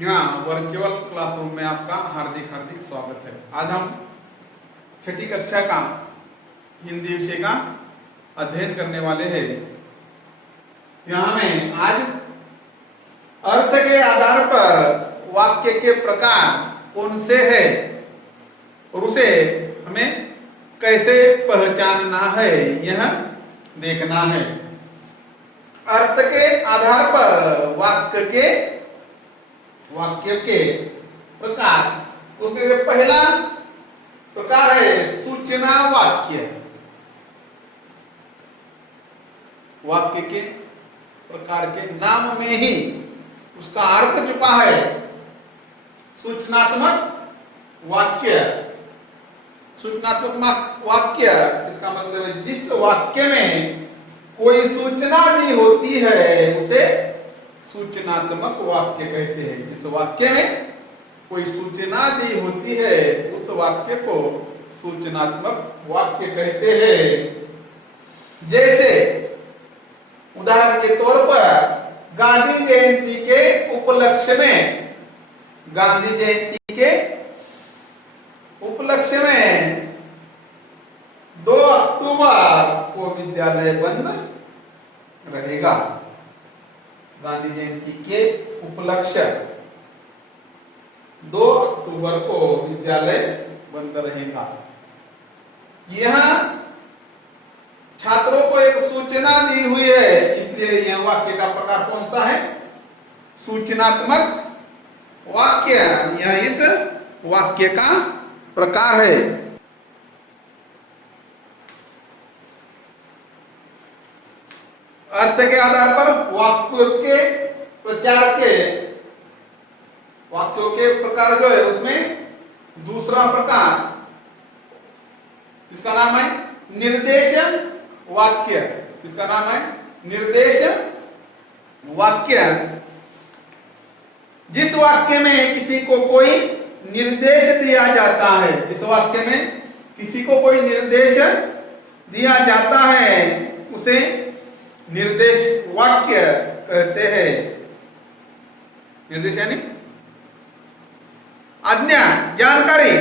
यहाँ virtual classroom में आपका हार्दिक हार्दिक स्वागत है। आज हम छठी कक्षा का हिंदी विषय का अध्ययन करने वाले हैं। यहाँ में आज अर्थ के आधार पर वाक्य के प्रकार कौन से है और उसे हमें कैसे पहचानना है यह देखना है। अर्थ के आधार पर वाक्य के प्रकार, क्योंकि पहला प्रकार है सूचना वाक्य। वाक्य के प्रकार के नाम में ही उसका अर्थ छुपा है। सूचनात्मक वाक्य, सूचनात्मक वाक्य इसका मतलब है जिस वाक्य में कोई सूचना दी होती है उसे सूचनात्मक वाक्य कहते हैं। जिस वाक्य में कोई सूचना दी होती है उस वाक्य को सूचनात्मक वाक्य कहते हैं। जैसे उदाहरण के तौर पर गांधी जयंती के उपलक्ष्य में, गांधी जयंती के उपलक्ष्य में 2 अक्टूबर को विद्यालय बंद रहेगा। गांधी जयंती के उपलक्ष्य 2 अक्टूबर को विद्यालय बंद रहेगा। यहां छात्रों को एक सूचना दी हुई है, इसलिए यह वाक्य का प्रकार कौन सा है? सूचनात्मक वाक्य। यह इस वाक्य का प्रकार है। अर्थ के आधार पर वाक्यों के प्रकार जो है उसमें दूसरा प्रकार, इसका नाम है निर्देशन वाक्य। इसका नाम है निर्देशन वाक्य। जिस वाक्य में किसी को कोई निर्देश दिया जाता है, जिस वाक्य में किसी को कोई निर्देश दिया जाता है उसे निर्देश वाक्य कहते हैं। निर्देश यानी आज्ञा, जानकारी।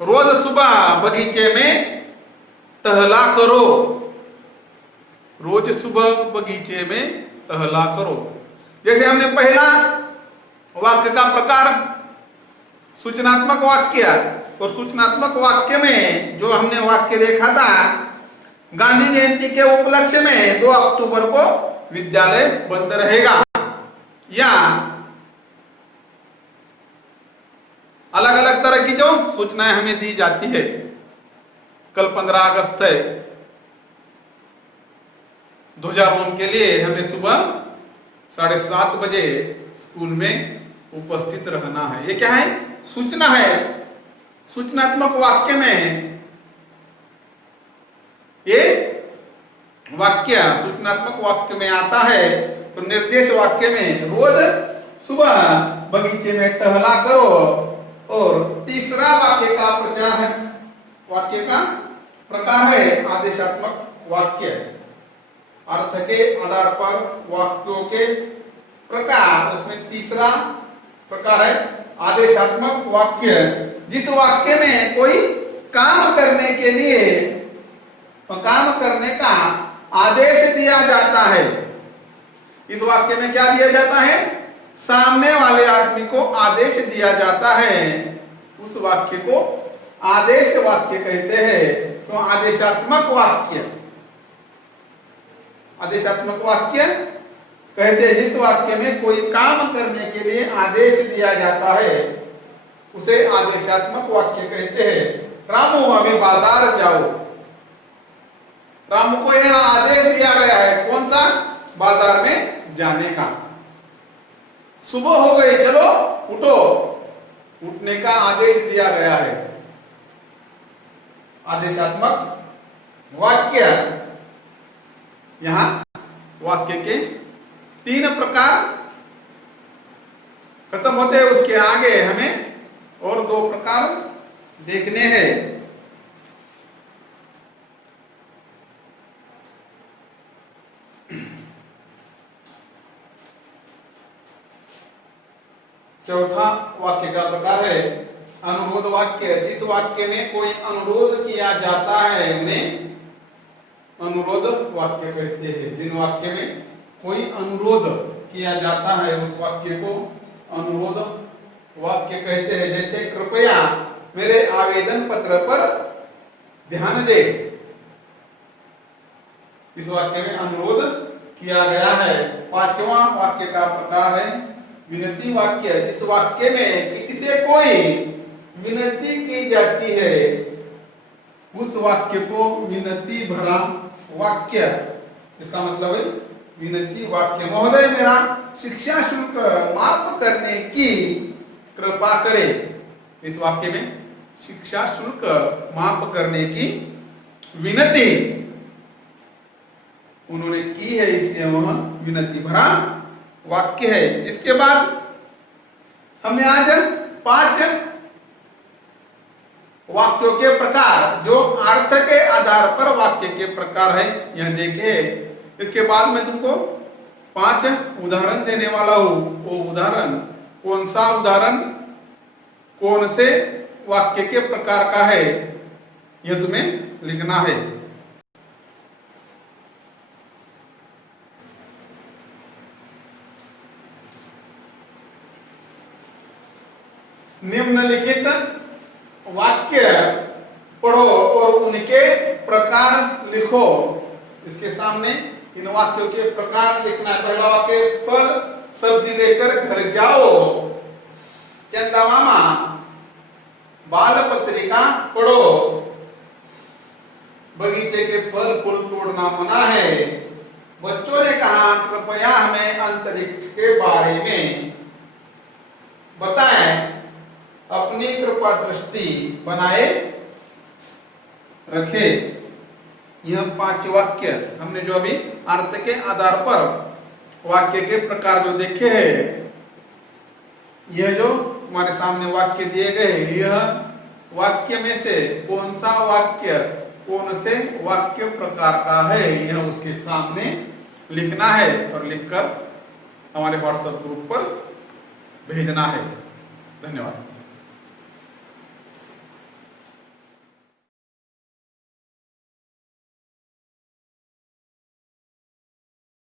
रोज सुबह बगीचे में टहला करो। रोज सुबह बगीचे में टहला करो। जैसे हमने पहला वाक्य का प्रकार सूचनात्मक वाक्य, और सूचनात्मक वाक्य में जो हमने वाक्य देखा था, गांधी जयंती के उपलक्ष्य में 2 अक्टूबर को विद्यालय बंद रहेगा। या अलग अलग तरह की जो सूचनाएं हमें दी जाती है। कल 15 अगस्त है, ध्वजारोहण के लिए हमें सुबह 7:30 बजे स्कूल में उपस्थित रहना है। ये क्या है? सूचना है। सूचनात्मक वाक्य में ये वाक्य सूचनात्मक वाक्य में आता है। तो निर्देश वाक्य में रोज सुबह बगीचे में टहला करो। और तीसरा वाक्य का प्रचार है, वाक्य का प्रकार है आदेशात्मक वाक्य। अर्थ के आधार पर वाक्यों के प्रकार, उसमें तीसरा प्रकार है आदेशात्मक वाक्य। जिस वाक्य में कोई काम करने के लिए, काम करने का आदेश दिया जाता है। इस वाक्य में क्या दिया जाता है? सामने वाले आदमी को आदेश दिया जाता है। उस वाक्य को आदेश वाक्य कहते हैं। तो आदेशात्मक वाक्य, आदेशात्मक वाक्य कहते हैं जिस वाक्य में कोई काम करने के लिए आदेश दिया जाता है उसे आदेशात्मक वाक्य कहते हैं। रामू अभी बाजार जाओ। रामू को यह आदेश दिया गया है, कौन सा? बाजार में जाने का। सुबह हो गई, चलो उठो, उठने का आदेश दिया गया है। आदेशात्मक वाक्य। यहां वाक्य के 3 प्रकार खत्म होते हैं। उसके आगे हमें और 2 प्रकार देखने हैं। प्रकार है अनुरोध वाक्य। जिस वाक्य में कोई अनुरोध किया जाता है उन्हें अनुरोध वाक्य कहते हैं। जिन वाक्य में कोई अनुरोध किया जाता है उस वाक्य को अनुरोध वाक्य कहते हैं। जैसे कृपया मेरे आवेदन पत्र पर ध्यान दे। इस वाक्य में अनुरोध किया गया है। पांचवा वाक्य का प्रकार है विनती वाक्य। जिस वाक्य में किसी से कोई विनती की जाती है उस वाक्य को विनती भरा वाक्य। इसका मतलब है विनती वाक्य। महोदय मेरा शिक्षा शुल्क माफ करने की कृपा करें। इस वाक्य में शिक्षा शुल्क माफ करने की विनती उन्होंने की है, इसलिए वह विनती भरा वाक्य है। इसके बाद हमने आज 5 वाक्यों के प्रकार जो अर्थ के आधार पर वाक्य के प्रकार है यह देखे। इसके बाद मैं तुमको 5 उदाहरण देने वाला हूं। वो उदाहरण कौन सा उदाहरण कौन से वाक्य के प्रकार का है यह तुम्हें लिखना है। निम्नलिखित वाक्य पढ़ो और उनके प्रकार लिखो। इसके सामने इन वाक्यों के प्रकार लिखना है। पहला वाक्य फल सब्जी लेकर घर जाओ। चंदा मामा बाल पत्रिका पढ़ो। बगीचे के फल फूल तोड़ना मना है। बच्चों ने कहा कृपया हमें अंतरिक्ष के बारे में बताएं। अपनी कृपा दृष्टि बनाए रखे। यह 5 वाक्य हमने जो अभी अर्थ के आधार पर वाक्य के प्रकार जो देखे हैं। यह जो हमारे सामने वाक्य दिए गए यह वाक्य में से कौन सा वाक्य कौन से वाक्य प्रकार का है यह उसके सामने लिखना है और लिखकर हमारे व्हाट्सएप ग्रुप पर भेजना है। धन्यवाद।